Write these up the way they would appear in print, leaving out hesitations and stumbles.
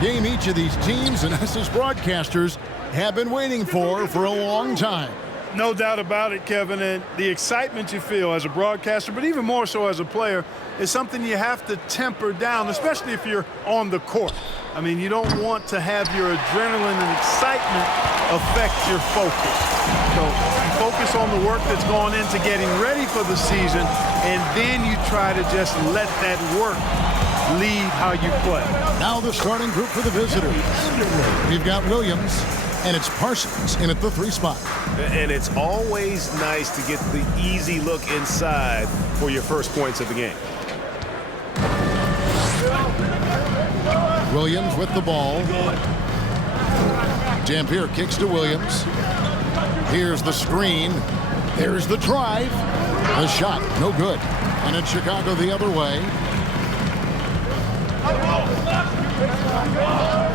Game each of these teams and us as broadcasters have been waiting for a long time. No doubt about it, Kevin, and the excitement you feel as a broadcaster, but even more so as a player, is something you have to temper down, especially if you're on the court. I mean, you don't want to have your adrenaline and excitement affect your focus. So you focus on the work that's gone into getting ready for the season, and then you try to just let that work lead how you play. Now the starting group for the visitors. We've got Williams, and it's Parsons in at the 3 spot. And it's always nice to get the easy look inside for your first points of the game. Williams with the ball. Dampier kicks to Williams. Here's the screen. There's the drive. The shot, no good. And it's Chicago the other way.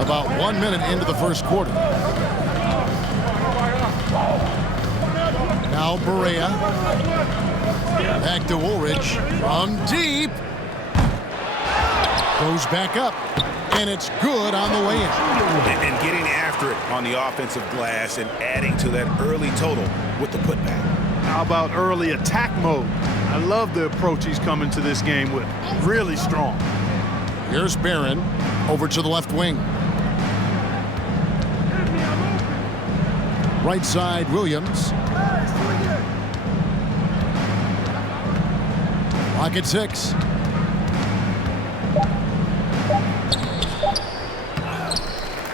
About 1 minute into the first quarter. Now Barea. Back to Woolridge. From deep. Goes back up. And it's good on the way in. And getting after it on the offensive glass and adding to that early total with the putback. How about early attack mode? I love the approach he's coming to this game with. Really strong. Here's Barron over to the left wing. Right side, Williams. Clock at 6.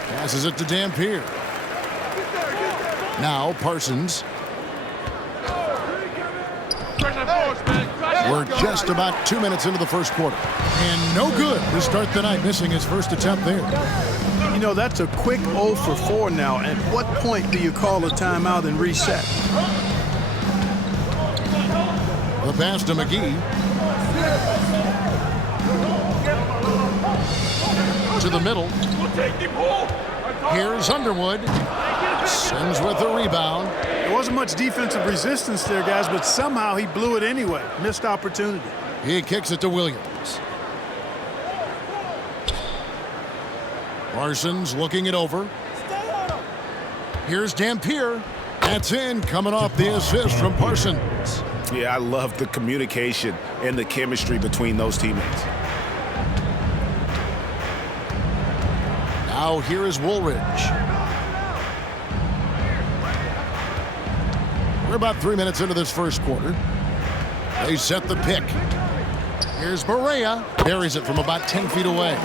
Passes it to Dampier. Now Parsons. We're just about 2 minutes into the first quarter. And no good to start the night, missing his first attempt there. You know, that's a quick 0 for 4 now. At what point do you call a timeout and reset? The pass to McGee. To the middle. Here's Underwood. Sims with the rebound. There wasn't much defensive resistance there, guys, but somehow he blew it anyway. Missed opportunity. He kicks it to Williams. Parsons looking it over. Here's Dampier. That's in, coming off the assist from Parsons. Yeah, I love the communication and the chemistry between those teammates. Now here is Woolridge. We're about 3 minutes into this first quarter. They set the pick. Here's Barea. Buries it from about 10 feet away.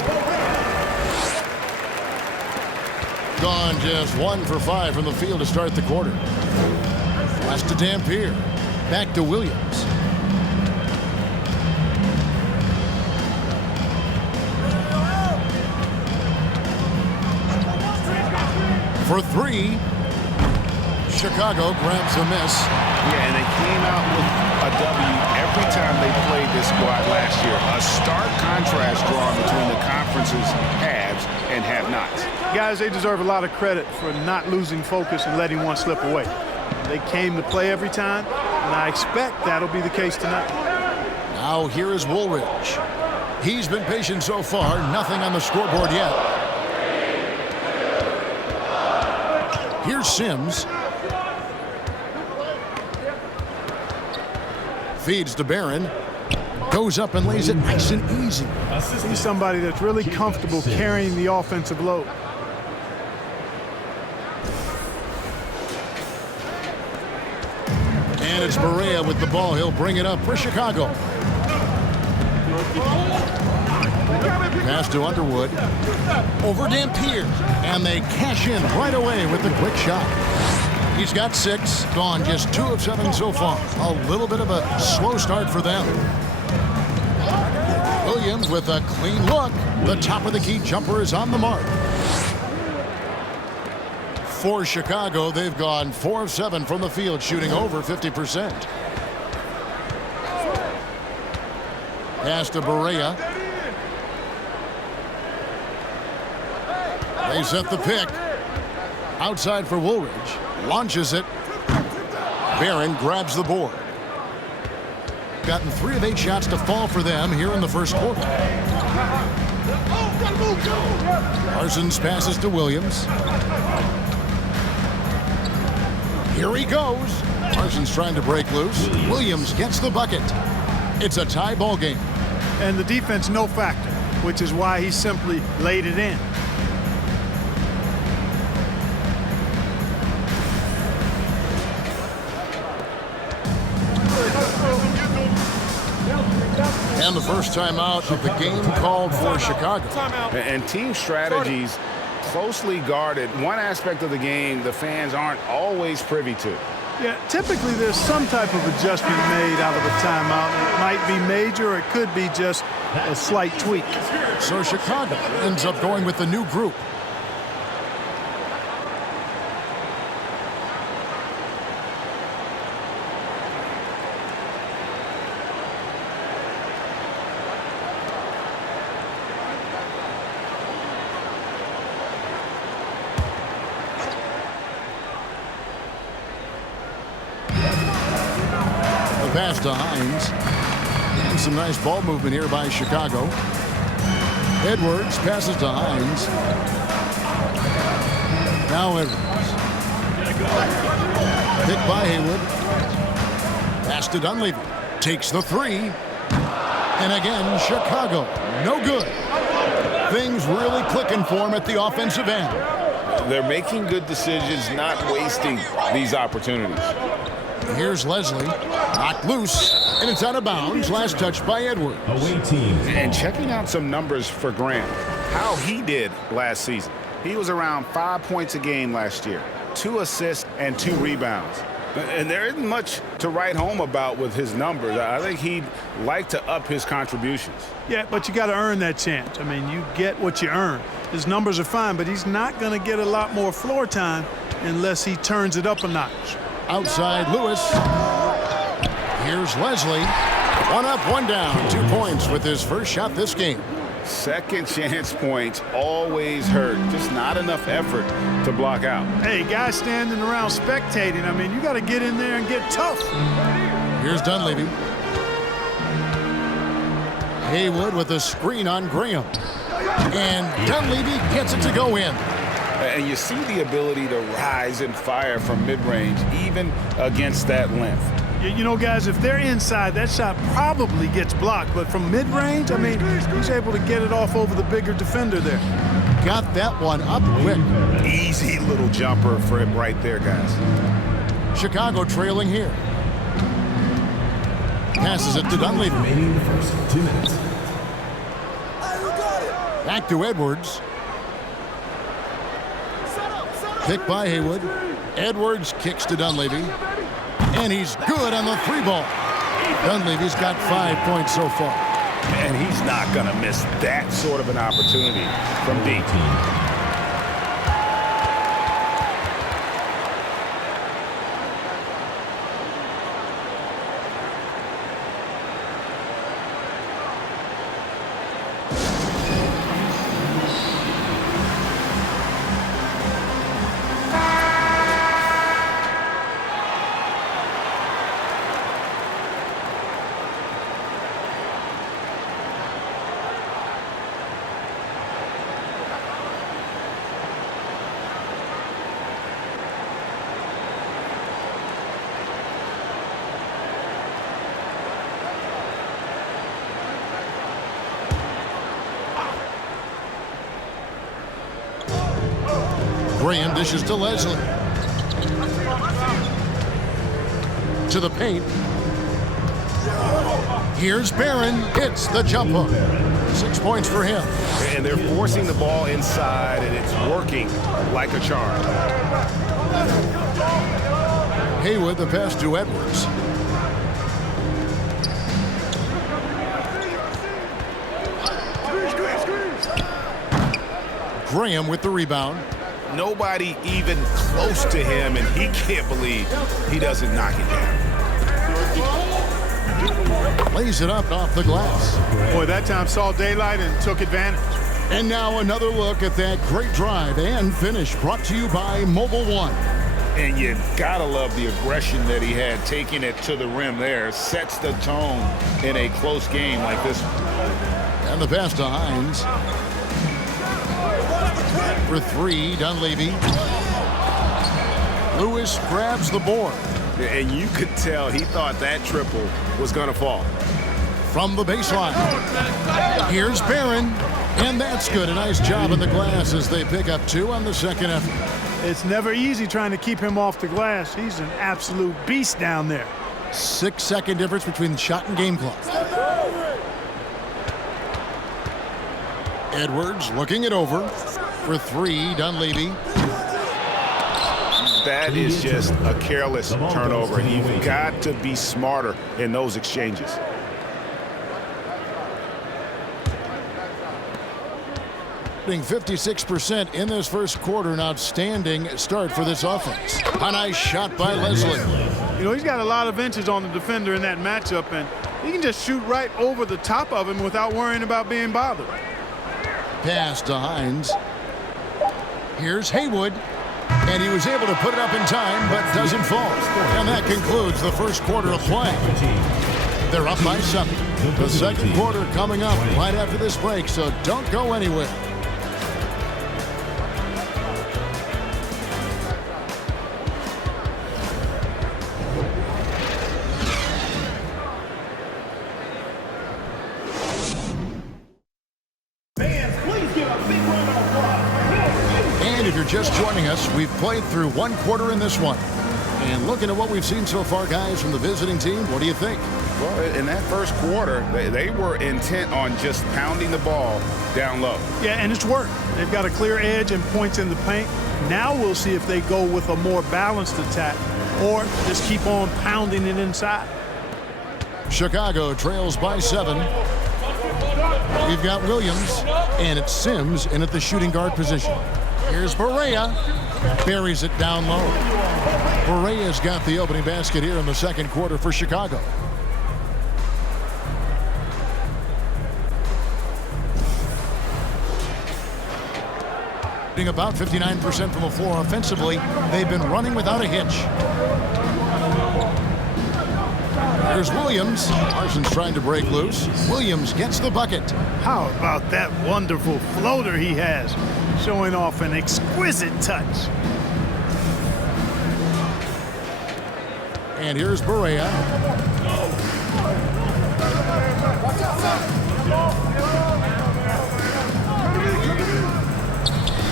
Gone just 1 for 5 from the field to start the quarter. Pass to Dampier. Back to Williams. For 3. Chicago grabs a miss. Yeah, and they came out with a W every time they played this squad last year. A stark contrast drawn between the conference's haves and have-nots. Guys, they deserve a lot of credit for not losing focus and letting one slip away. They came to play every time, and I expect that'll be the case tonight. Now here is Woolridge. He's been patient so far. Nothing on the scoreboard yet. Here's Sims. Feeds to Barron. Goes up and lays it nice and easy. He's somebody that's really comfortable carrying the offensive load. And it's Barea with the ball. He'll bring it up for Chicago. Pass to Underwood. Over Dampier. And they cash in right away with the quick shot. He's got 6. Gone just 2 of 7 so far. A little bit of a slow start for them. Williams with a clean look. The top of the key jumper is on the mark. For Chicago, they've gone 4 of 7 from the field, shooting over 50%. Pass to Barea. They set the pick. Outside for Woolridge. Launches it. Barron grabs the board. Gotten 3 of 8 shots to fall for them here in the first quarter. Parsons passes to Williams. Here he goes. Parsons trying to break loose. Williams gets the bucket. It's a tie ball game. And the defense no factor, which is why he simply laid it in. And the first timeout of the game called for Chicago. And team strategies closely guarded. One aspect of the game the fans aren't always privy to. Yeah, typically there's some type of adjustment made out of a timeout. It might be major, or it could be just a slight tweak. So Chicago ends up going with the new group. Pass to Hines. And some nice ball movement here by Chicago. Edwards passes to Hines. Now Edwards. Picked by Haywood. Pass to Dunleavy. Takes the three. And again, Chicago. No good. Things really clicking for him at the offensive end. They're making good decisions, not wasting these opportunities. Here's Leslie. Knocked loose, and it's out of bounds. Last touch by Edwards. And checking out some numbers for Graham. How he did last season. He was around 5 points a game last year. 2 assists and 2 rebounds. And there isn't much to write home about with his numbers. I think he'd like to up his contributions. Yeah, but you got to earn that chance. I mean, you get what you earn. His numbers are fine, but he's not going to get a lot more floor time unless he turns it up a notch. Outside Lewis. Here's Leslie. 1 up, 1 down. 2 points with his first shot this game. Second chance points always hurt. Just not enough effort to block out. Hey, guys standing around spectating, I mean, you got to get in there and get tough. Here's Dunleavy. Haywood with a screen on Graham. And Dunleavy gets it to go in. And you see the ability to rise and fire from mid-range, even against that length. You know, guys, if they're inside, that shot probably gets blocked. But from mid-range, I mean, he's able to get it off over the bigger defender there. Got that one up quick. Easy little jumper for him right there, guys. Chicago trailing here. Passes it to Dunleavy. Remaining the first 2 minutes. Back to Edwards. Picked by Haywood. Edwards kicks to Dunleavy. And he's good on the 3 ball. Dunleavy's got 5 points so far. And he's not going to miss that sort of an opportunity from deep. Graham dishes to Leslie. To the paint. Here's Barron. Hits the jump hook. 6 points for him. And they're forcing the ball inside, and it's working like a charm. Haywood, the pass to Edwards. Graham with the rebound. Nobody even close to him, and he can't believe he doesn't knock it down. Lays it up off the glass. Boy, that time saw daylight and took advantage. And now another look at that great drive and finish brought to you by Mobile One. And you gotta love the aggression that he had, taking it to the rim there. Sets the tone in a close game like this one. And the pass to Hines. For three, Dunleavy. Lewis grabs the board. And you could tell he thought that triple was going to fall. From the baseline. Here's Barron. And that's good. A nice job in the glass as they pick up 2 on the second effort. It's never easy trying to keep him off the glass. He's an absolute beast down there. 6-second difference between the shot and game clock. Edwards looking it over. For three, Dunleavy. That is just a careless turnover. You've got to be smarter in those exchanges. Shooting 56% in this first quarter. An outstanding start for this offense. A nice shot by Leslie. You know, he's got a lot of inches on the defender in that matchup, and he can just shoot right over the top of him without worrying about being bothered. Pass to Hines. Here's Haywood. And he was able to put it up in time, but doesn't fall. And that concludes the first quarter of play. They're up by 7. The second quarter coming up right after this break, so don't go anywhere. And if you're just joining us, we've played through 1 quarter in this one. And looking at what we've seen so far, guys, from the visiting team, what do you think? Well, in that first quarter, they were intent on just pounding the ball down low. Yeah, and it's worked. They've got a clear edge and points in the paint. Now we'll see if they go with a more balanced attack or just keep on pounding it inside. Chicago trails by 7. We've got Williams, and it's Sims in at the shooting guard position. Here's Barea. Buries it down low. Barea's got the opening basket here in the second quarter for Chicago. About 59% from the floor offensively. They've been running without a hitch. There's Williams. Parsons trying to break loose. Williams gets the bucket. How about that wonderful floater he has, showing off an exquisite touch. And here's Barea.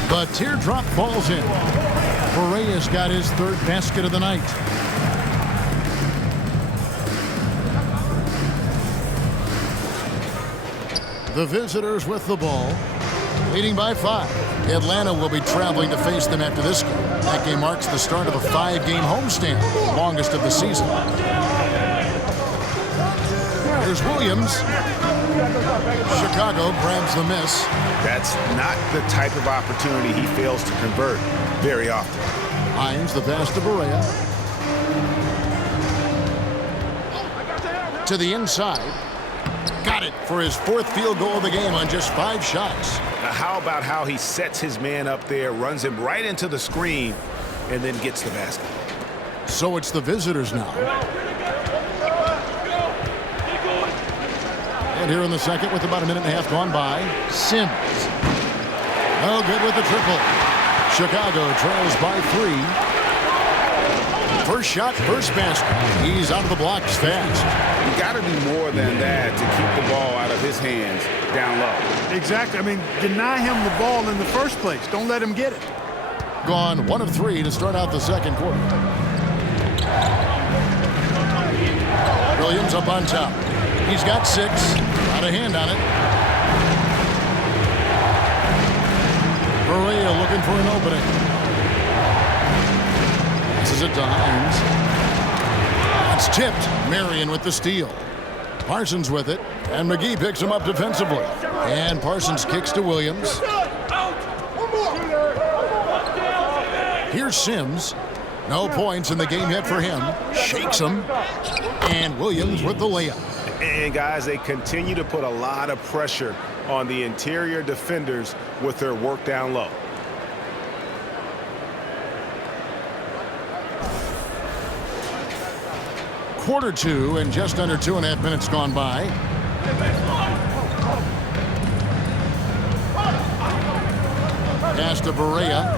The teardrop falls in. Barea's got his 3rd basket of the night. The visitors with the ball, leading by 5. Atlanta will be traveling to face them after this game. That game marks the start of a 5-game homestand, the longest of the season. Here's Williams. Chicago grabs the miss. That's not the type of opportunity he fails to convert very often. Hines the pass to Barea. To the inside. Got it for his 4th field goal of the game on just 5 shots. Now, how about how he sets his man up there, runs him right into the screen, and then gets the basket. So it's the visitors now. And here in the second with about a minute and a half gone by, Sims. No good with the triple. Chicago trails by 3. First shot, first basket. He's out of the blocks fast. You got to do more than that to keep the ball out of his hands down low. Exactly. I mean, deny him the ball in the first place. Don't let him get it. Gone 1 of 3 to start out the second quarter. Williams up on top. He's got 6. Got a hand on it. Barea looking for an opening. This is it to Hines. It's tipped. Marion with the steal. Parsons with it. And McGee picks him up defensively. And Parsons kicks to Williams. Here's Sims. No points in the game yet for him. Shakes him. And Williams with the layup. And, guys, they continue to put a lot of pressure on the interior defenders with their work down low. Quarter 2 and just under 2.5 minutes gone by. Pass to Barea.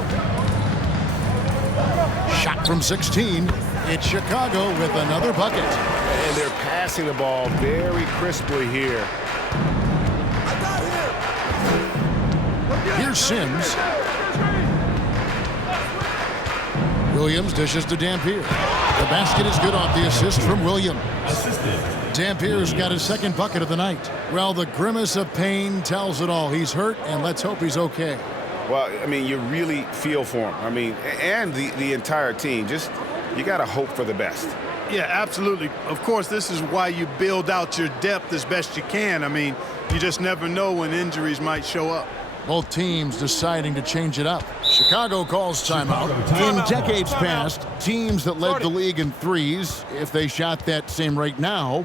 Shot from 16. It's Chicago with another bucket. And they're passing the ball very crisply here. Here's Sims. Williams dishes to Dampier. The basket is good off the assist from Williams. Dampier's got his second bucket of the night. Well, the grimace of pain tells it all. He's hurt, and let's hope he's okay. Well, I mean, you really feel for him. I mean, and the entire team. Just, you got to hope for the best. Yeah, absolutely. Of course, this is why you build out your depth as best you can. I mean, you just never know when injuries might show up. Both teams deciding to change it up. Chicago calls timeout. In decades past, teams that led the league in threes, if they shot that same rate now,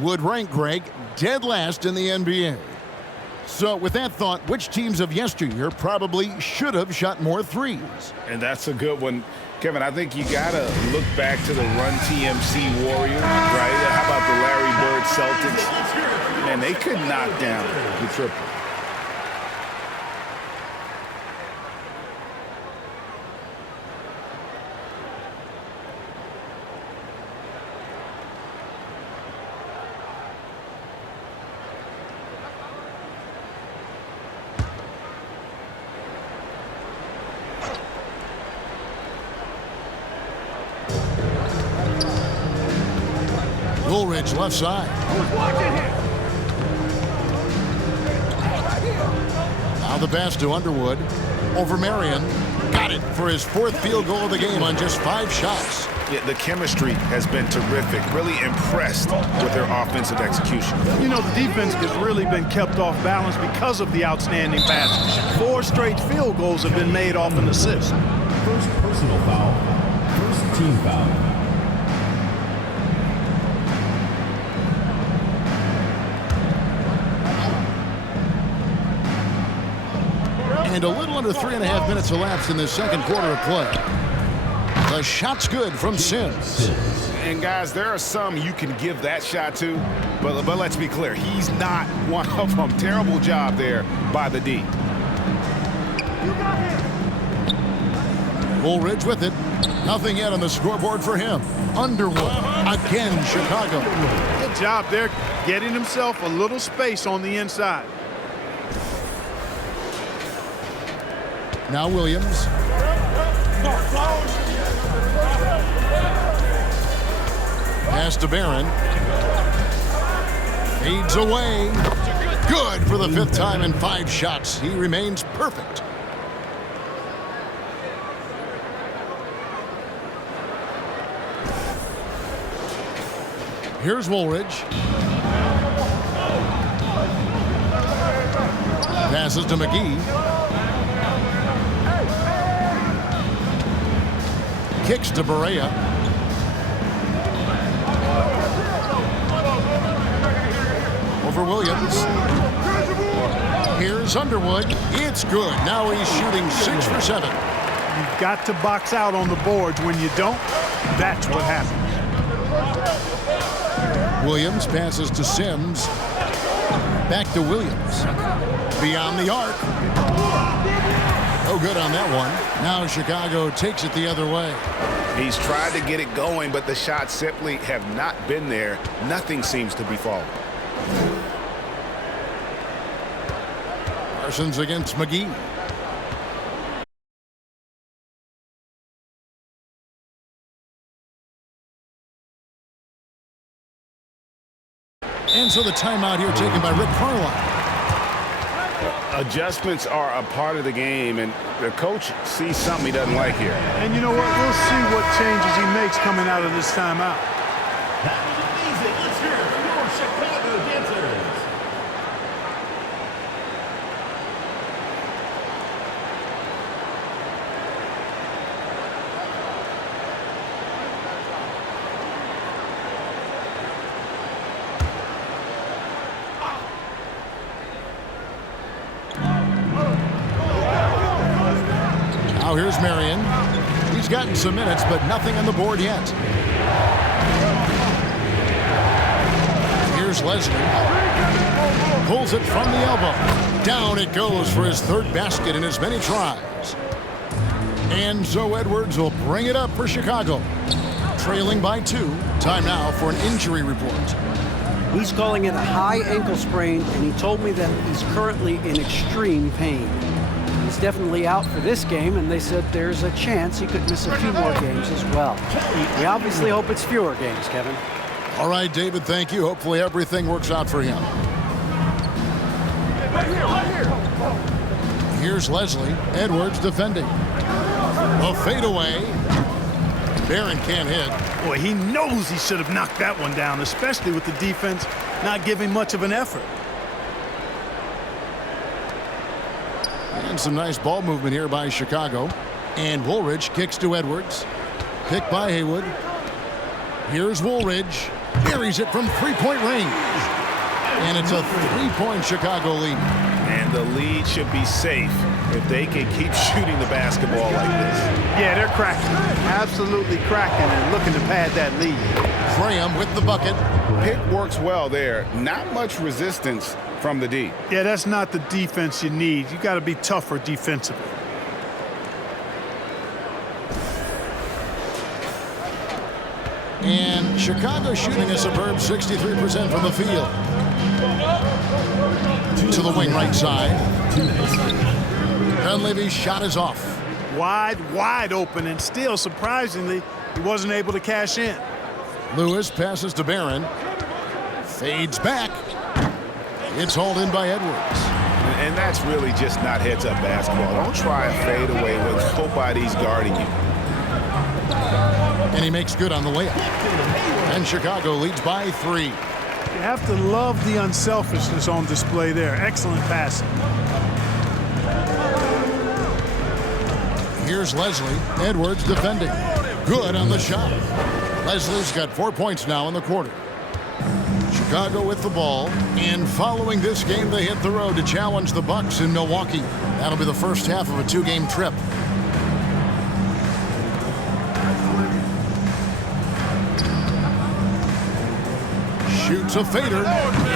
would rank, Greg, dead last in the NBA. So with that thought, which teams of yesteryear probably should have shot more threes? And that's a good one. Kevin, I think you got to look back to the Run TMC Warriors, right? How about the Larry Bird Celtics? Man, they could knock down the triple. Woolridge left side. Now the pass to Underwood. Over Marion. Got it for his fourth field goal of the game on just 5 shots. Yeah, the chemistry has been terrific. Really impressed with their offensive execution. You know, the defense has really been kept off balance because of the outstanding passes. 4 straight field goals have been made off an assist. First personal foul. First team foul. And a little under 3.5 minutes elapsed in the second quarter of play. The shot's good from Sims. And guys, there are some you can give that shot to, but let's be clear, he's not one of them. Terrible job there by the D. Woolridge with it. Nothing yet on the scoreboard for him. Underwood again, Chicago. Good job there, getting himself a little space on the inside. Now Williams. Pass to Barron. Fades away. Good for the 5th time in 5 shots. He remains perfect. Here's Woolridge. Passes to McGee. Kicks to Barea. Over Williams. Here's Underwood. It's good. Now he's shooting 6 for 7. You've got to box out on the boards. When you don't, that's what happens. Williams passes to Sims. Back to Williams. Beyond the arc. No good on that one. Now Chicago takes it the other way. He's tried to get it going, but the shots simply have not been there. Nothing seems to be falling. Parsons against McGee. And so the timeout here taken by Rick Carlisle. Adjustments are a part of the game, and the coach sees something he doesn't like here. And you know what? We'll see what changes he makes coming out of this timeout. That was amazing. Let's hear it for your Chicago dancers. Now here's Marion. He's gotten some minutes, but nothing on the board yet. Here's Leslie. Pulls it from the elbow. Down it goes for his third basket in as many tries. And so Edwards will bring it up for Chicago. Trailing by 2. Time now for an injury report. He's calling it a high ankle sprain, and he told me that he's currently in extreme pain. He's definitely out for this game, and they said there's a chance he could miss a few more games as well. We obviously hope it's fewer games, Kevin. All right, David, thank you. Hopefully everything works out for him. Here's Leslie. Edwards defending. A fadeaway. Barron can't hit. Boy, he knows he should have knocked that one down, especially with the defense not giving much of an effort. And some nice ball movement here by Chicago. And Woolridge kicks to Edwards. Picked by Haywood. Here's Woolridge. Buries it from three-point range. And it's a three-point Chicago lead. And the lead should be safe if they can keep shooting the basketball like this. Yeah, they're cracking. Absolutely cracking and looking to pad that lead. Graham with the bucket. Pick works well there. Not much resistance from the D. Yeah, that's not the defense you need. You got to be tougher defensively. And Chicago shooting a superb 63% from the field. To the wing right side. Dunleavy's shot is off. Wide open, and still, surprisingly, he wasn't able to cash in. Lewis passes to Barron. Fades back. It's hauled in by Edwards. And that's really just not heads-up basketball. Don't try a fadeaway when nobody's guarding you. And he makes good on the layup. And Chicago leads by 3. You have to love the unselfishness on display there. Excellent passing. Here's Leslie. Edwards defending. Good on the shot. Leslie's got 4 points now in the quarter. Chicago with the ball. And following this game, they hit the road to challenge the Bucks in Milwaukee. That'll be the first half of a 2-game trip. Shoots a fader.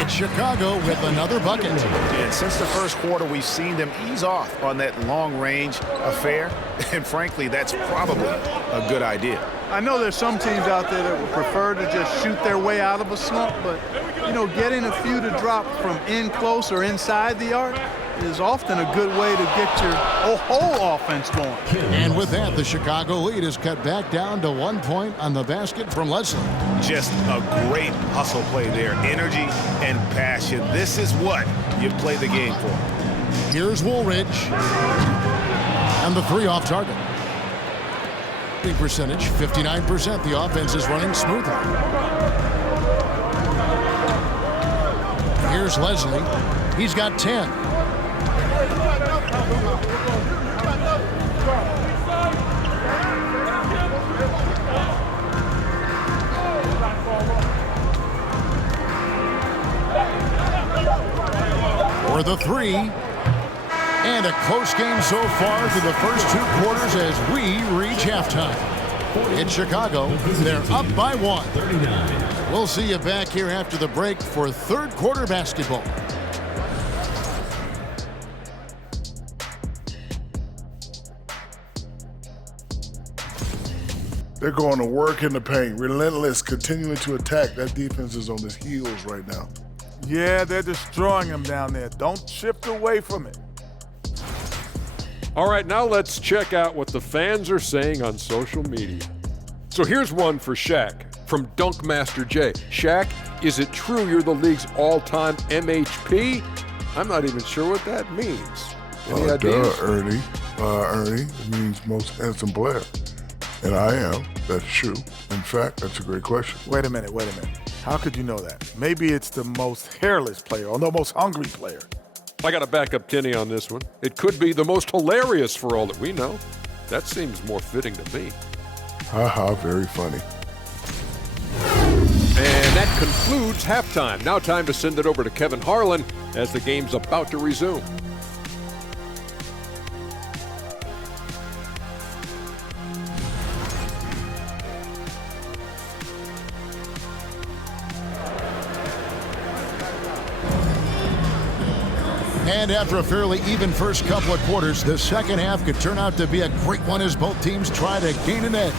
It's Chicago with another bucket. And since the first quarter, we've seen them ease off on that long-range affair. And frankly, that's probably a good idea. I know there's some teams out there that would prefer to just shoot their way out of a slump, but, you know, getting a few to drop from in close or inside the arc is often a good way to get your whole offense going. And with that, the Chicago lead is cut back down to 1 point on the basket from Leslie. Just a great hustle play there. Energy and passion. This is what you play the game for. Here's Woolridge. And the 3 off target. Percentage, 59%. The offense is running smoothly. Here's Leslie. He's got 10. For the 3. And a close game so far through the first 2 quarters as we reach halftime. In Chicago, they're up by 1. We'll see you back here after the break for third quarter basketball. They're going to work in the paint, relentless, continuing to attack. That defense is on its heels right now. Yeah, they're destroying them down there. Don't shift away from it. All right, now let's check out what the fans are saying on social media. So here's one for Shaq from Dunkmaster J. Shaq, is it true you're the league's all-time MHP? I'm not even sure what that means. Any ideas? Ernie. Ernie, it means most handsome player. And I am. That's true. In fact, that's a great question. Wait a minute. How could you know that? Maybe it's the most hairless player or the most hungry player. I got to back up Kenny on this one. It could be the most hilarious for all that we know. That seems more fitting to me. Haha, very funny. And that concludes halftime. Now time to send it over to Kevin Harlan as the game's about to resume. And after a fairly even first couple of quarters, the second half could turn out to be a great one as both teams try to gain an edge.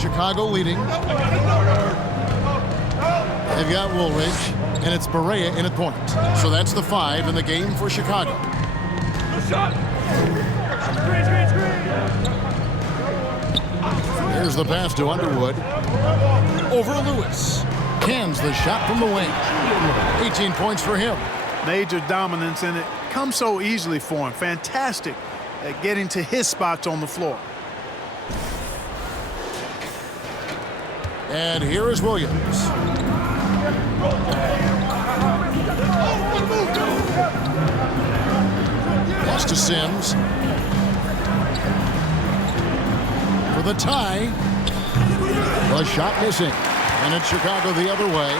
Chicago leading. They've got Woolridge, and it's Barea in at point. So that's the 5 in the game for Chicago. Here's the pass to Underwood. Over Lewis. Cans the shot from the wing. 18 points for him. Major dominance, and it comes so easily for him. Fantastic at getting to his spots on the floor. And here is Williams. Pass to Sims. For the tie. The shot missing. And it's Chicago the other way.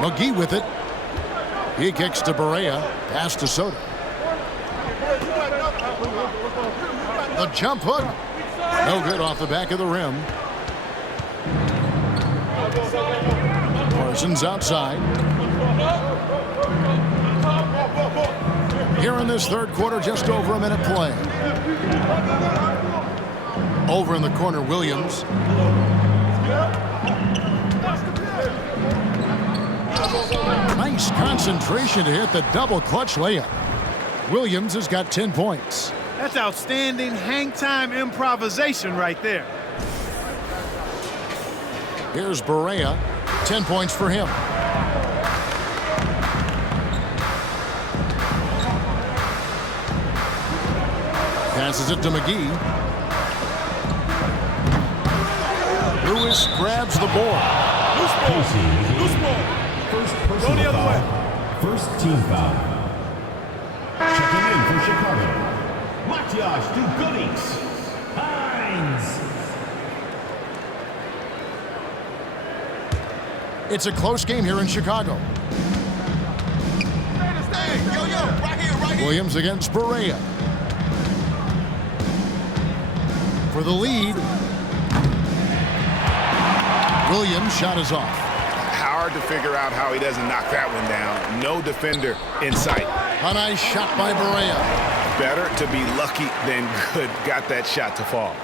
McGee with it. He kicks to Barea. Pass to Soto. The jump hook. No good off the back of the rim. Parsons outside. Here in this third quarter, just over a minute play. Over in the corner, Williams. Nice concentration to hit the double clutch layup. Williams has got 10 points. That's outstanding hang time improvisation right there. Here's Barea. 10 points for him. Passes it to McGee. Lewis grabs the board. Loose ball. Loose ball. First Go personal the other foul. way. First team foul. Checking in for Chicago. Matias Dugudis. Hines. It's a close game here in Chicago. Williams against Barea. For the lead. Williams' shot is off. Hard to figure out how he doesn't knock that one down. No defender in sight. A nice shot by Barea. Better to be lucky than good. Got that shot to fall.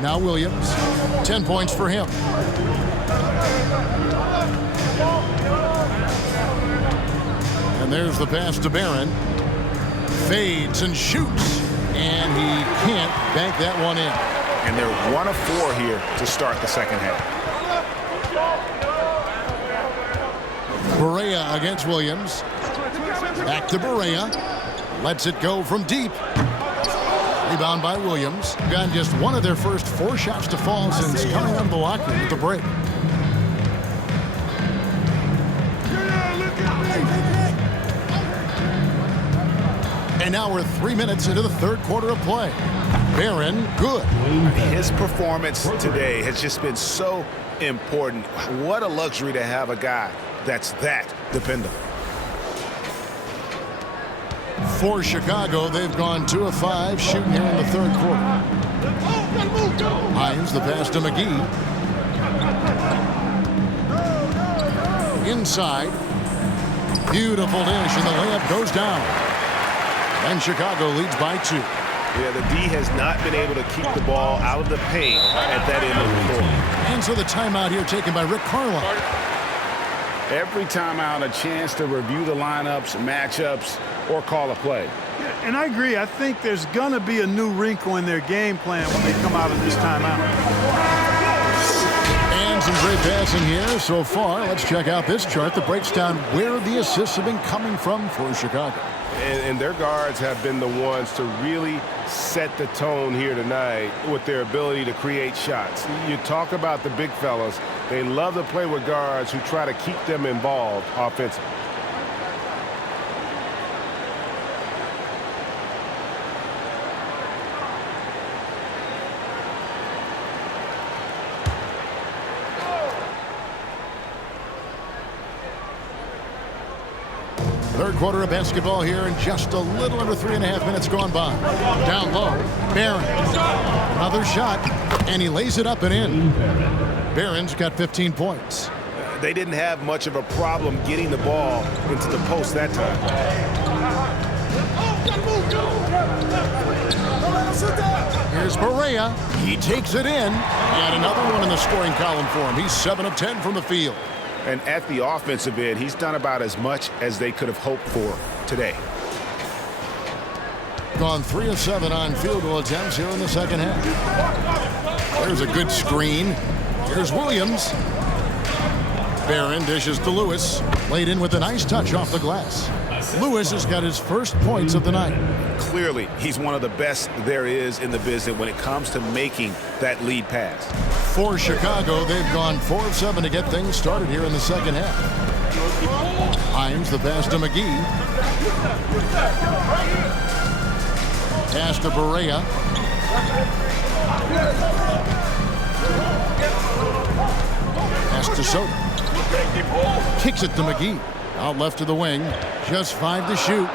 Now Williams. 10 points for him. And there's the pass to Barron. Fades and shoots. And he can't bank that one in. And they're 1 of 4 here to start the second half. Barea against Williams. Back to Barea. Lets it go from deep. Rebound by Williams. Gotten just one of their first 4 shots to fall since coming out of the locker room at the break. And now we're 3 minutes into the third quarter of play. Barron, good. His performance today has just been so important. What a luxury to have a guy that's that dependable. For Chicago, they've gone 2 of 5 shooting here in the third quarter. Hines, the pass to McGee. Inside. Beautiful dish, and the layup goes down. And Chicago leads by 2. Yeah, the D has not been able to keep the ball out of the paint at that end of the court. And so the timeout here taken by Rick Carlisle. Every timeout, a chance to review the lineups, matchups, or call a play. Yeah, and I agree. I think there's going to be a new wrinkle in their game plan when they come out of this timeout. And some great passing here so far. Let's check out this chart that breaks down where the assists have been coming from for Chicago. And their guards have been the ones to really set the tone here tonight with their ability to create shots. You talk about the big fellas. They love to play with guards who try to keep them involved offensively. Third quarter of basketball here, and just a little under 3.5 minutes gone by. Down low, Barron. Another shot, and he lays it up and in. Barron's got 15 points. They didn't have much of a problem getting the ball into the post that time. Here's Barea. He takes it in, and another one in the scoring column for him. He's 7 of 10 from the field. And at the offensive end, he's done about as much as they could have hoped for today. Gone 3 of 7 on field goal attempts here in the second half. There's a good screen. Here's Williams. Barron dishes to Lewis. Laid in with a nice touch off the glass. Lewis has got his first points of the night. Clearly, he's one of the best there is in the business when it comes to making that lead pass. For Chicago, they've gone 4 of 7 to get things started here in the second half. Hines, the pass to McGee. Pass to Barea. Pass to Soto. Kicks it to McGee. Out left to the wing. Just 5 to shoot.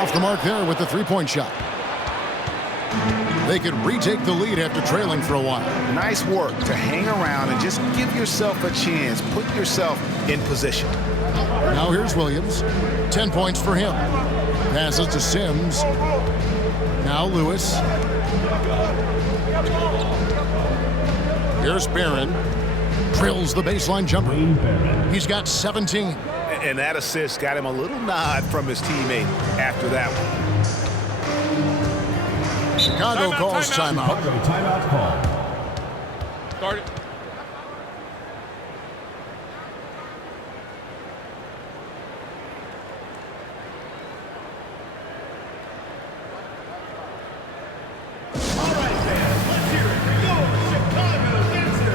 Off the mark there with the three-point shot. They could retake the lead after trailing for a while. Nice work to hang around and just give yourself a chance. Put yourself in position. Now here's Williams. 10 points for him. Passes to Sims. Now Lewis. Here's Barron. Drills the baseline jumper. He's got 17. And that assist got him a little nod from his teammate after that one. Chicago calls timeout. Timeout call. Start it. All right, fans, let's hear it for your Chicago dancers.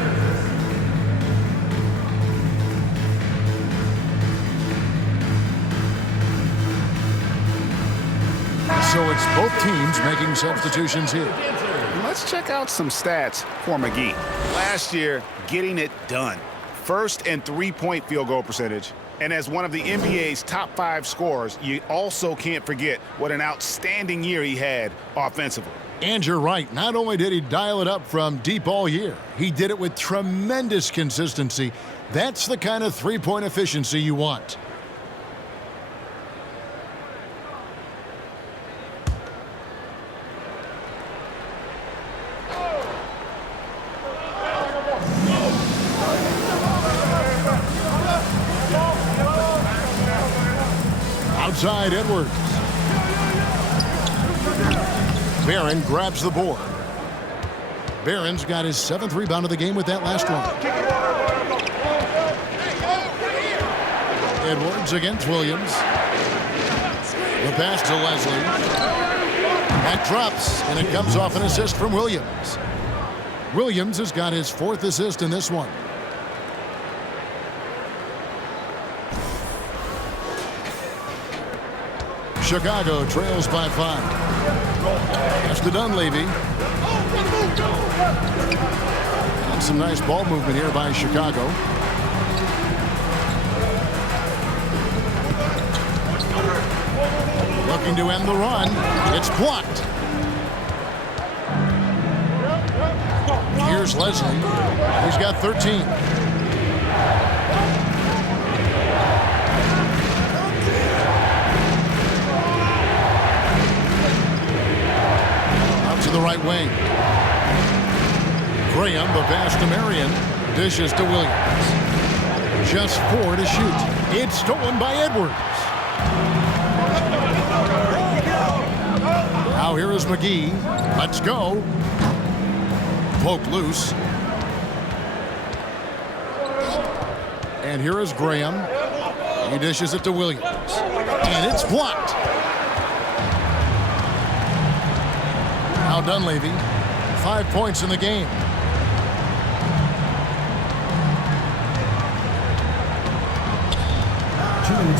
So it's both teams making substitutions here. Let's check out some stats for McGee. Last year, getting it done. First and three-point field goal percentage. And as one of the NBA's top 5 scorers, you also can't forget what an outstanding year he had offensively. And you're right. Not only did he dial it up from deep all year, he did it with tremendous consistency. That's the kind of three-point efficiency you want. Outside Edwards. Barron grabs the board. Barron's got his 7th rebound of the game with that last one. Edwards against Williams. The pass to Leslie. That drops, and it comes off an assist from Williams. Williams has got his 4th assist in this one. Chicago trails by 5. That's to Dunleavy. And some nice ball movement here by Chicago. Looking to end the run. It's blocked. Here's Leslie. He's got 13. To the right wing. Graham, the pass to Marion. Dishes to Williams. Just 4 to shoot. It's stolen by Edwards. Now here is McGee. Let's go. Poked loose. And here is Graham. He dishes it to Williams. And it's blocked. Now Dunleavy, 5 points in the game.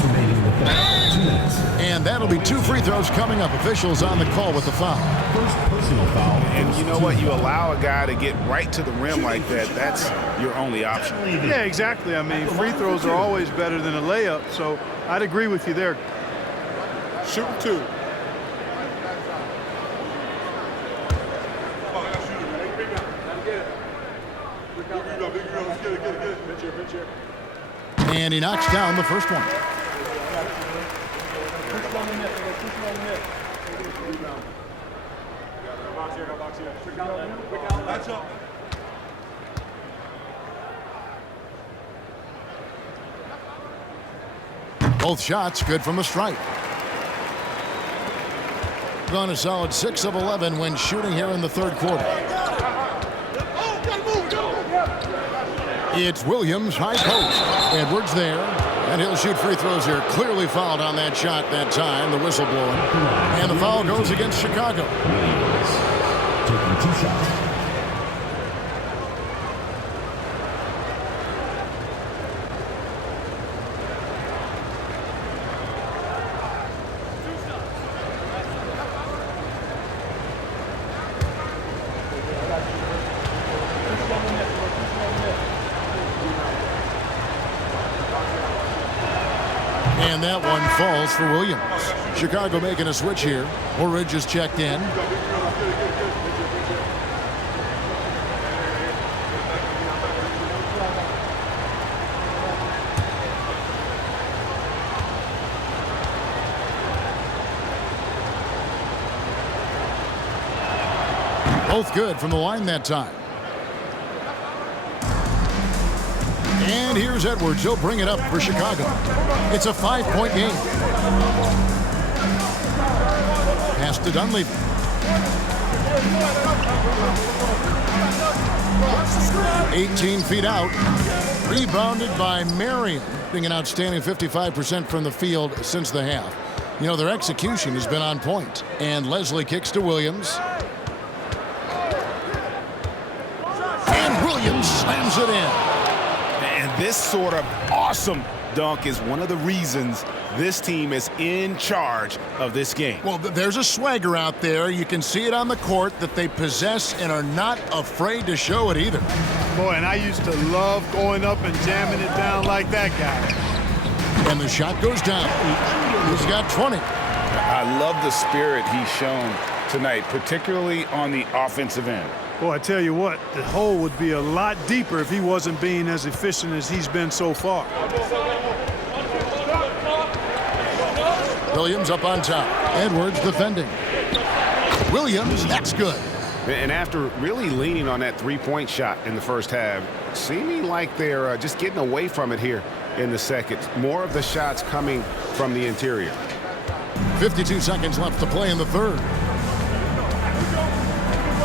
Remaining in the third. 2 minutes. And that'll be 2 free throws coming up. Officials on the call with the foul. First personal foul. And you know what? You allow a guy to get right to the rim like that, that's your only option. Yeah, exactly. I mean, free throws are always better than a layup, so I'd agree with you there. Shooting 2. And he knocks down the first one. Both shots good from the stripe. Gone a solid 6 of 11 when shooting here in the third quarter. It's Williams, high post. Edwards there, and he'll shoot free throws here. Clearly fouled on that shot that time, the whistle blowing. And the foul goes against Chicago. Taking 2 shots. And that one falls for Williams. Chicago making a switch here. Orridge is checked in. Both good from the line that time. And here's Edwards. He'll bring it up for Chicago. It's a 5-point game. Pass to Dunleavy. "18 feet out. Rebounded by Marion, being an outstanding 55% from the field since the half. You know, their execution has been on point. And Leslie kicks to Williams. And Williams slams it in. And this sort of awesome dunk is one of the reasons this team is in charge of this game. Well, there's a swagger out there. You can see it on the court that they possess and are not afraid to show it either. Boy, and I used to love going up and jamming it down like that guy. And the shot goes down. He's got 20. I love the spirit he's shown tonight, particularly on the offensive end. Boy, I tell you what, the hole would be a lot deeper if he wasn't being as efficient as he's been so far. Williams up on top. Edwards defending. Williams, that's good. And after really leaning on that three-point shot in the first half, seeming like they're just getting away from it here in the second. More of the shots coming from the interior. 52 seconds left to play in the third.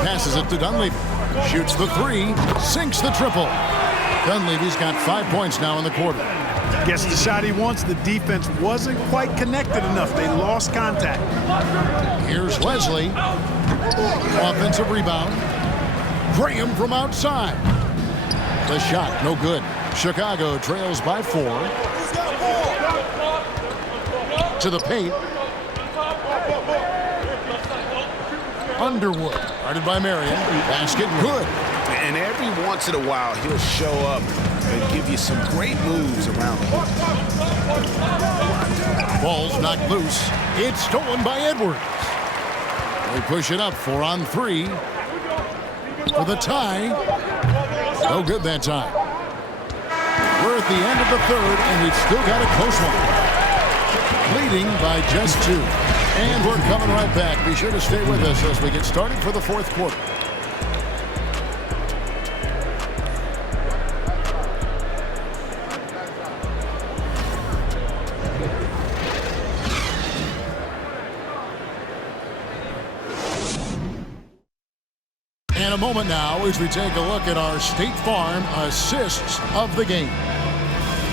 Passes it to Dunleavy. Shoots the three. Sinks the triple. Dunleavy's got 5 points now in the quarter. Gets the shot he wants. The defense wasn't quite connected enough. They lost contact. Here's Leslie. Offensive rebound. Graham from outside. The shot, no good. Chicago trails by 4. To the paint. Underwood, guarded by Marion. Basket good. And every once in a while, he'll show up and give you some great moves around the hoop. Ball's knocked loose. It's stolen by Edwards. They push it up 4 on 3 for the tie. No good that time. We're at the end of the third, and we've still got a close one. Leading by just 2. And we're coming right back. Be sure to stay with us as we get started for the fourth quarter. And a moment now as we take a look at our State Farm assists of the game.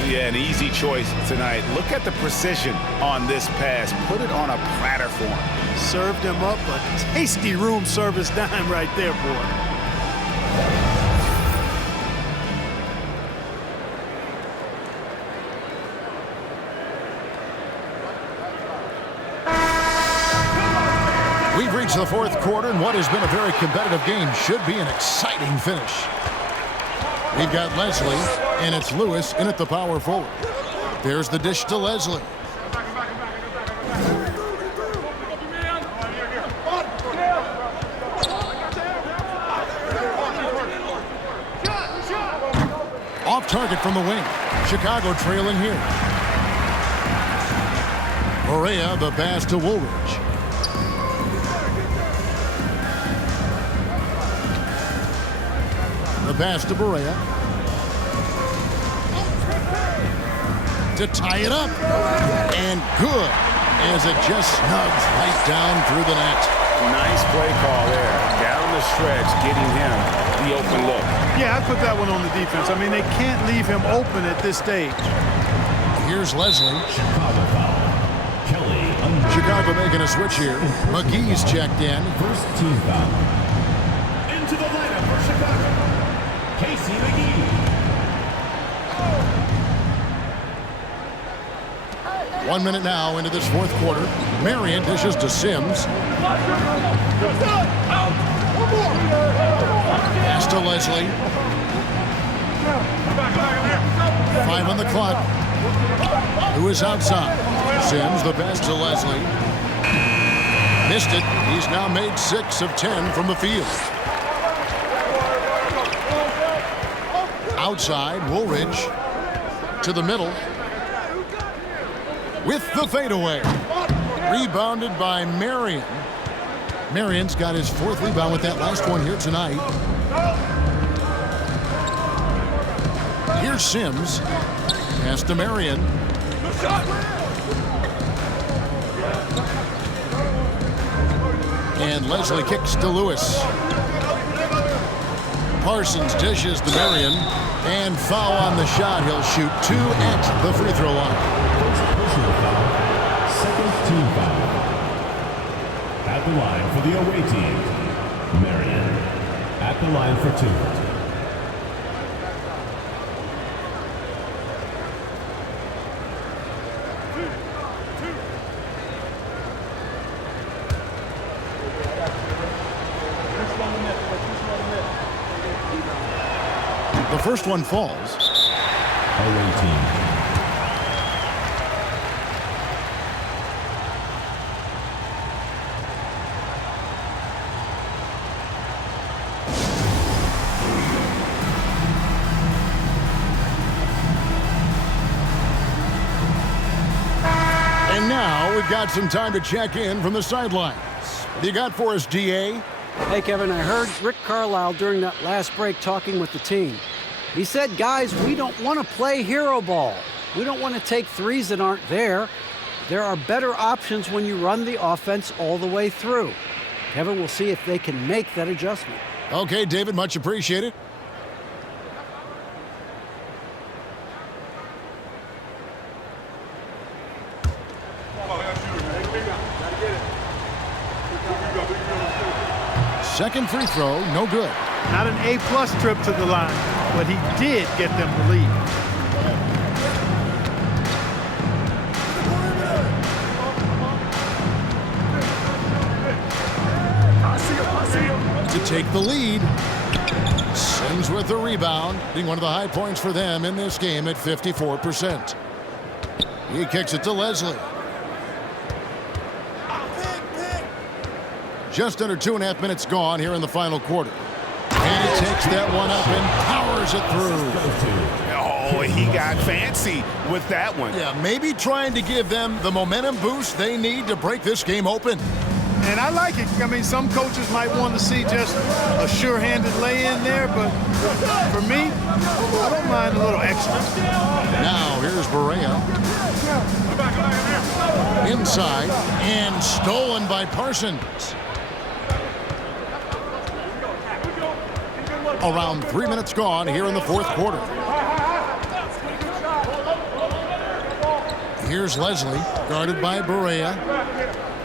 Yeah, an easy choice tonight. Look at the precision on this pass. Put it on a platter for him. Served him up a tasty room service dime right there, boy. We've reached the fourth quarter, and what has been a very competitive game should be an exciting finish. We've got Leslie, and it's Lewis in at the power forward. There's the dish to Leslie. target from the wing. Chicago trailing here. Barea, the pass to Woolridge. The pass to Barea. To tie it up. And good, as it just snugs right down through the net. Nice play call there. Down the stretch, getting him the open look. Yeah, I put that one on the defense. I mean, they can't leave him open at this stage. Here's Leslie. Chicago foul. Kelly under. Chicago making a switch here. McGee's checked in. First team foul. Into the lineup for Chicago. Casey McGee. 1 minute now into this fourth quarter. Marion dishes to Sims. Pass to Leslie. 5 on the clock. Who is outside? Sims, the pass to Leslie. Missed it. He's now made 6 of 10 from the field. Outside, Woolridge to the middle. With the fadeaway. Rebounded by Marion. Marion's got his 4th rebound with that last one here tonight. Here's Sims. Pass to Marion. And Leslie kicks to Lewis. Parsons dishes to Marion. And foul on the shot. He'll shoot 2 at the free throw line. Personal foul. Second team foul. At the line for the away team. Marion. At the line for 2. The first one falls. Away team. And now we've got some time to check in from the sidelines. What do you got for us, GA? Hey, Kevin, I heard Rick Carlisle during that last break talking with the team. He said, guys, we don't want to play hero ball. We don't want to take threes that aren't there. There are better options when you run the offense all the way through. Kevin, we'll see if they can make that adjustment. Okay, David, much appreciated. Second free throw, no good. Not an A-plus trip to the line, but he did get them the lead. To take the lead. Sims with the rebound, being one of the high points for them in this game at 54%. He kicks it to Leslie. Just under 2.5 minutes gone here in the final quarter. And he takes that one up and powers it through. Oh, he got fancy with that one. Yeah, maybe trying to give them the momentum boost they need to break this game open. And I like it. I mean, some coaches might want to see just a sure-handed lay-in there, but for me, I don't mind a little extra. Now, here's Barea. Inside, and stolen by Parsons. Around 3 minutes gone here in the fourth quarter. Here's Leslie, guarded by Barea.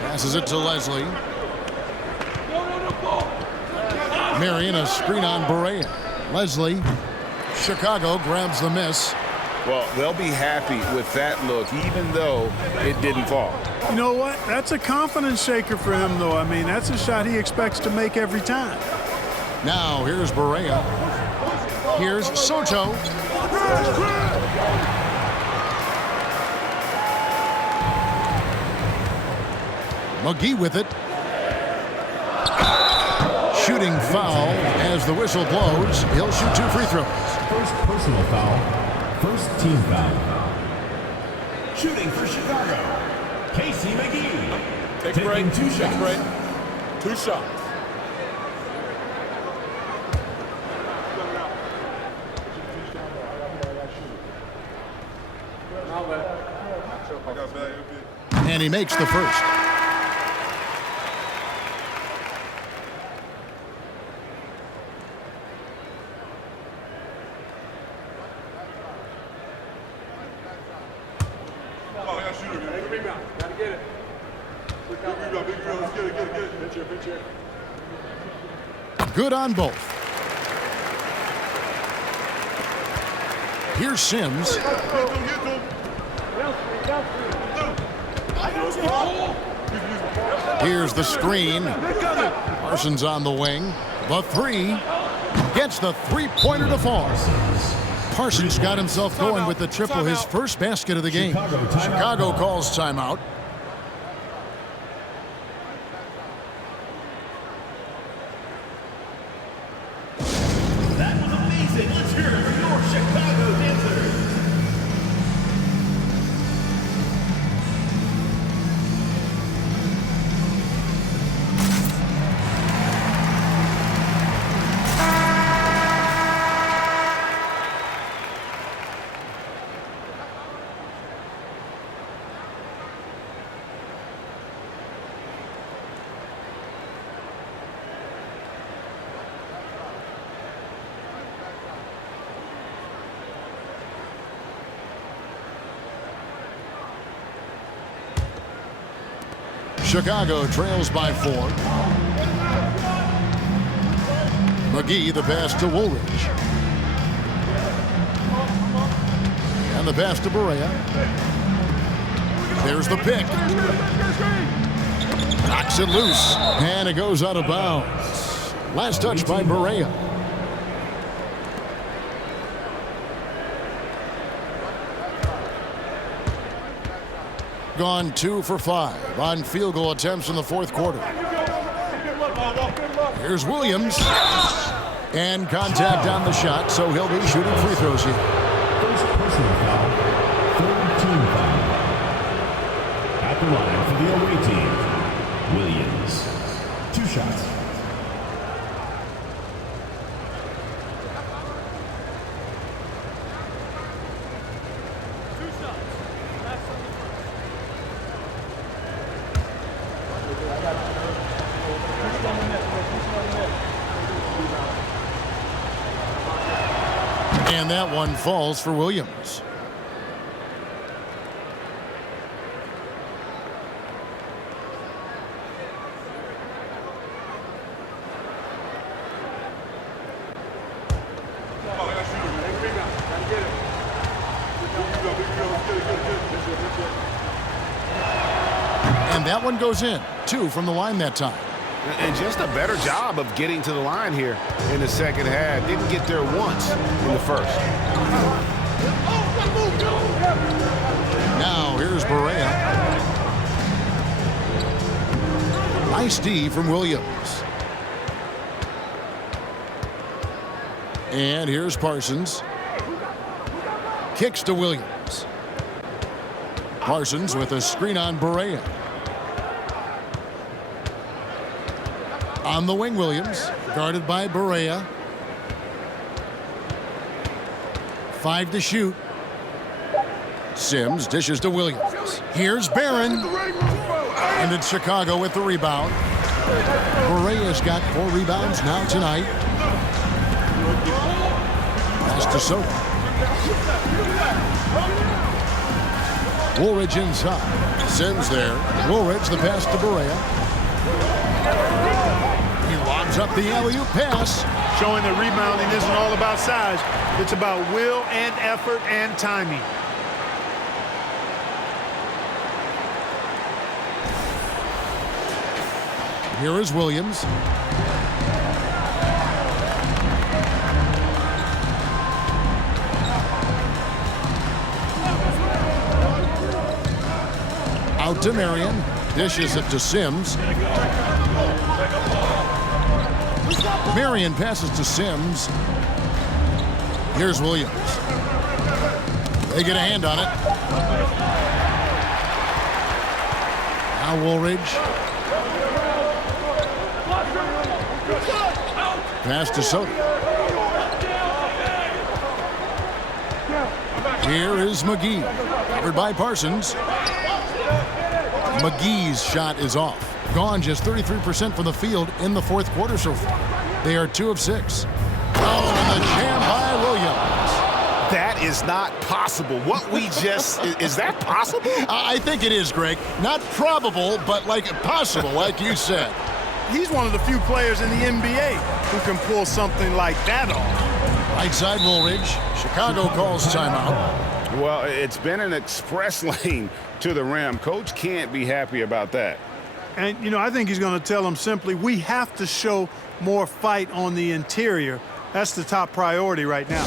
Passes it to Leslie. Marion, a screen on Barea. Leslie. Chicago grabs the miss. Well, they'll be happy with that look, even though it didn't fall. You know what? That's a confidence shaker for him, though. I mean, that's a shot he expects to make every time. Now, here's Barea. Here's Soto. McGee with it. shooting foul. As the whistle blows, he'll shoot 2 free throws. First personal foul. First team foul. Shooting for Chicago, Casey McGee. Taking 2 shots. 2 shots. And he makes the first. Good on both. Here's Sims. Here's the screen. Parsons on the wing. The 3. Gets the 3-pointer to fall. Parsons got himself going with the triple, his first basket of the game. Chicago calls timeout. That was amazing. Let's hear it for your Chicago dancers. Chicago trails by 4. McGee the pass to Woolridge. And the pass to Barea. There's the pick. Knocks it loose. And it goes out of bounds. Last touch by Barea. Gone 2 for 5 on field goal attempts in the 4th quarter. Here's Williams. And contact on the shot, so he'll be shooting free throws here. First personal foul. Third team foul. At the line for the away team, Williams. 2 shots. And that one falls for Williams. And that one goes in. 2 from the line that time. And just a better job of getting to the line here in the second half. Didn't get there once in the first. Now here's Barea. Nice D from Williams. And here's Parsons. Kicks to Williams. Parsons with a screen on Barea. On the wing, Williams, guarded by Barea. 5 to shoot. Sims dishes to Williams. Here's Barron. And it's Chicago with the rebound. Barea's got 4 rebounds now tonight. Pass to Soto. Woolridge inside. Sims there. Woolridge the pass to Barea. Up the alley-oop pass. Showing that rebounding isn't all about size. It's about will and effort and timing. Here is Williams. Out to Marion. Dishes it to Sims. Marion passes to Sims. Here's Williams. They get a hand on it. Now Woolridge. Pass to Soto. Here is McGee. Covered by Parsons. McGee's shot is off. Gone just 33% from the field in the fourth quarter so far. They are 2 of 6. Oh, and the jam by Williams. That is not possible. What we just, is that possible? I think it is, Greg. Not probable, but like possible, like you said. He's one of the few players in the NBA who can pull something like that off. Right side Woolridge. Chicago calls timeout. Well, it's been an express lane to the rim. Coach can't be happy about that. And, you know, I think he's going to tell them simply, we have to show more fight on the interior. That's the top priority right now.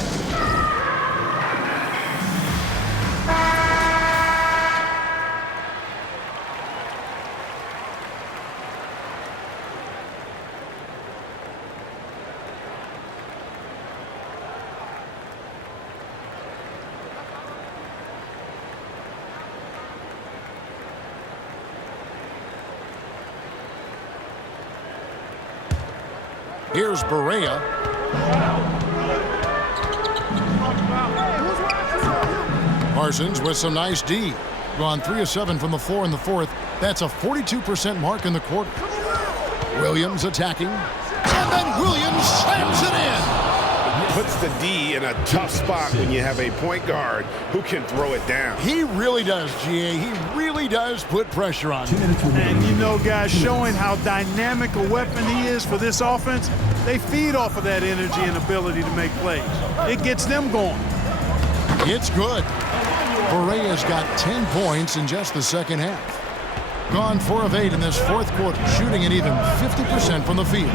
Here's Barea. Parsons with some nice D. Gone 3 of 7 from the floor in the fourth. That's a 42% mark in the quarter. Williams attacking. And then Williams slams it in. Puts the D in a tough spot when you have a point guard who can throw it down. He really does, GA. He really does put pressure on him. And you know, guys, showing how dynamic a weapon he is for this offense, they feed off of that energy and ability to make plays. It gets them going. It's good. Barea's got 10 points in just the second half. Gone 4 of 8 in this fourth quarter, shooting at even 50% from the field.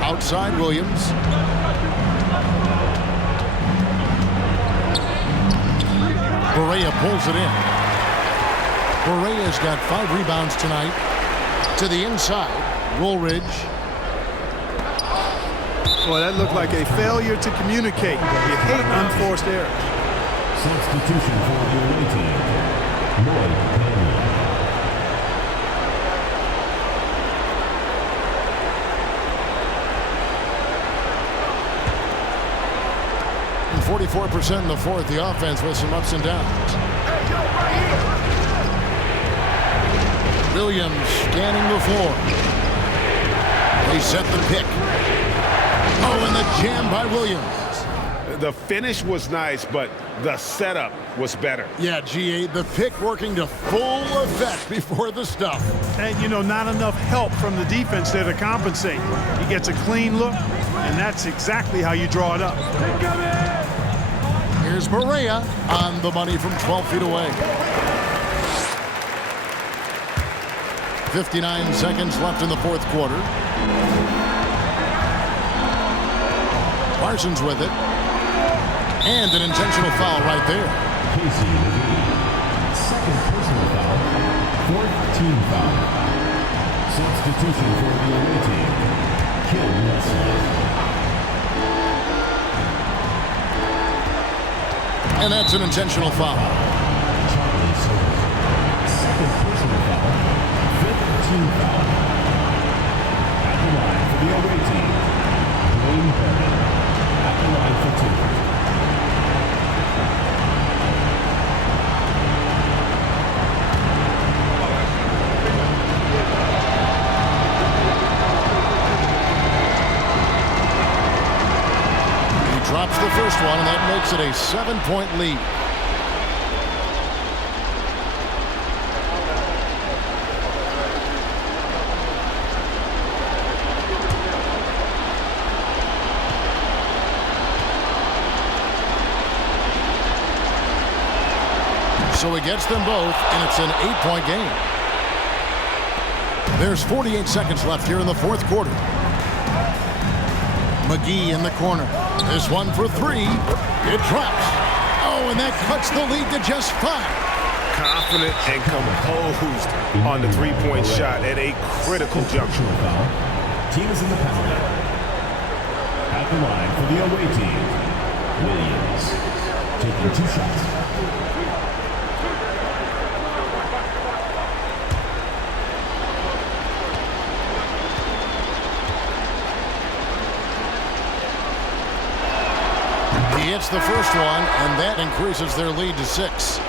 Outside Williams. Barea pulls it in. Barea's got 5 rebounds tonight. To the inside, Woolridge. Boy, that looked like a failure to communicate. You hate unforced errors. Substitution for the away team. Lloyd Penny. 44% in the fourth. The offense with some ups and downs. Williams scanning the floor. They set the pick. Oh, and the jam by Williams. The finish was nice, but the setup was better. Yeah, GA, the pick working to full effect before the stuff. And, you know, not enough help from the defense there to compensate. He gets a clean look, and that's exactly how you draw it up. Here's Barea on the money from 12 feet away. 59 seconds left in the fourth quarter. Parsons with it. And an intentional foul right there. Casey McGee. Second personal foul. Fourth team foul. Substitution for the away team. Kim Wesley. And that's an intentional foul. Charlie Silver. Second personal foul. Fifth team foul. At the line for the away team. Dwayne Perry. At the line for 2. Drops the first one, and that makes it a 7-point lead. So he gets them both, and it's an 8-point game. There's 48 seconds left here in the fourth quarter. McGee in the corner. This one for 3. It drops. Oh, and that cuts the lead to just 5. Confident and composed on the three-point shot at a critical juncture. Team is in the penalty. At the line for the away team, Williams taking 2 shots. He hits the first one, and that increases their lead to 6.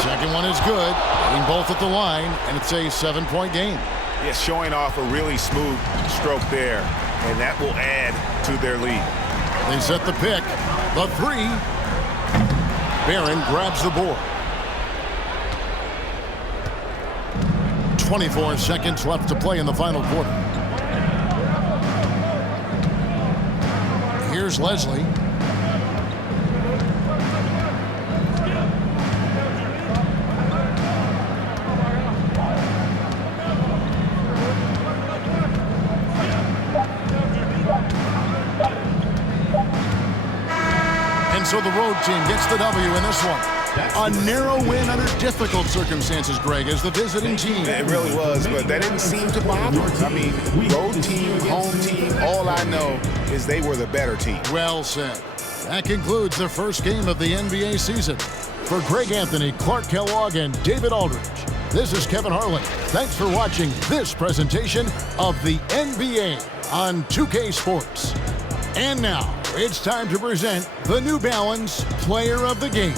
Second one is good, hitting both at the line, and it's a 7-point game. Yes, showing off a really smooth stroke there, and that will add to their lead. They set the pick. The 3. Barron grabs the board. 24 seconds left to play in the final quarter. Here's Leslie. So the road team gets the W in this one. A narrow win under difficult circumstances, Greg, as the visiting team. It really was, but that didn't seem to bother us. I mean, road team, home team, all I know is they were the better team. Well said. That concludes the first game of the NBA season. For Greg Anthony, Clark Kellogg, and David Aldridge, this is Kevin Harlan. Thanks for watching this presentation of the NBA on 2K Sports. And now, it's time to present the New Balance Player of the Game.